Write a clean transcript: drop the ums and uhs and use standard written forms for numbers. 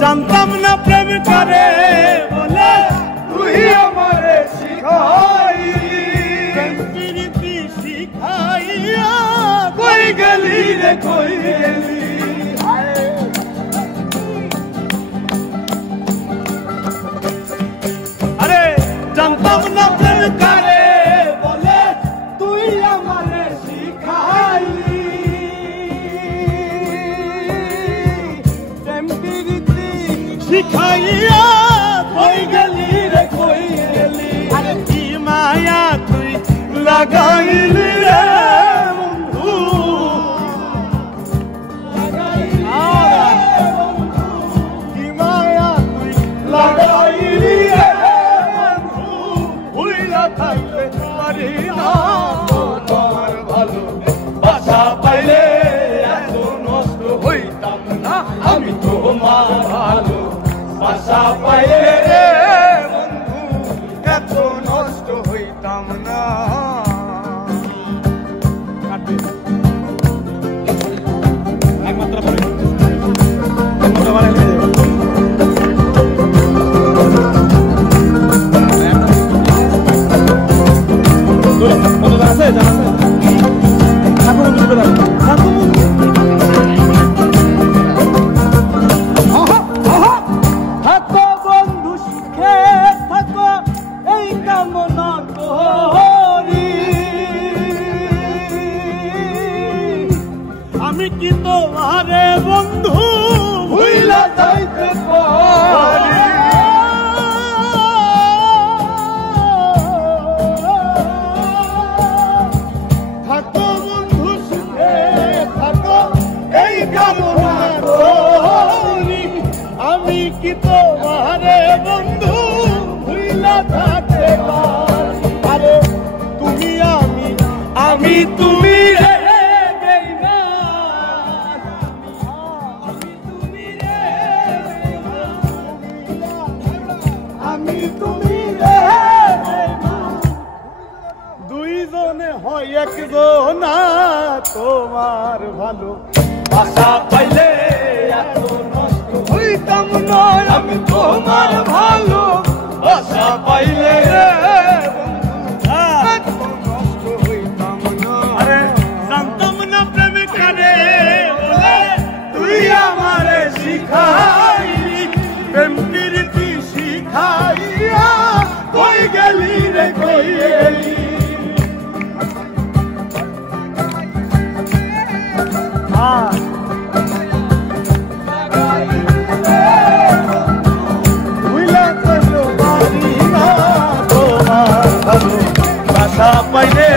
জানতাম না প্রেম করে বলে তুই আমারে শিখাইলি প্রেম প্রীতি শিখাইয়া কই গেলি রে কই গেলি আরে জানতাম না প্রেম করে বলে তুই আমারে শিখাইলি প্রেম প্রীতি শিখাইয়া কই গেলি রে কই গেলি আরে কি মায়া তুই লাগাইলি রে বন্ধু কি মায়া তুই লাগাইলি রে বন্ধু ভুইলা থাকতে পারি না তোমার ভালো বাসা পাইলে এত নষ্ট হইতাম না আমি তোমার ভালো বাসা পাইলে রে বন্ধু এত নষ্ট হইতাম না একমাত্র বানাইলে আছে থাকো বন্ধু সুখে থাকো এই কামনা করি আমি কি তোমারে বন্ধু ভুইলা যাইতে পারি আমি কি তোমারে বন্ধু ভুইলা থাকতে পারি আরে তুমি আমি তুমি রে বেঈমান আমি তুমি রে আমি তুমি রে বেঈমান দুইজনে হয় একজন তোমার ভালো বাসা পাইলে এত নষ্ট হইতাম না আমি তোমার ভালো বাসা পাইলে এত নষ্ট হইতাম না আরে জানতাম না প্রেম করে বলে তুই আমারে শিখাইলি প্রেম প্রীতি শিখাইয়া কই গেলি রে কই গেলি বাসা পাইলে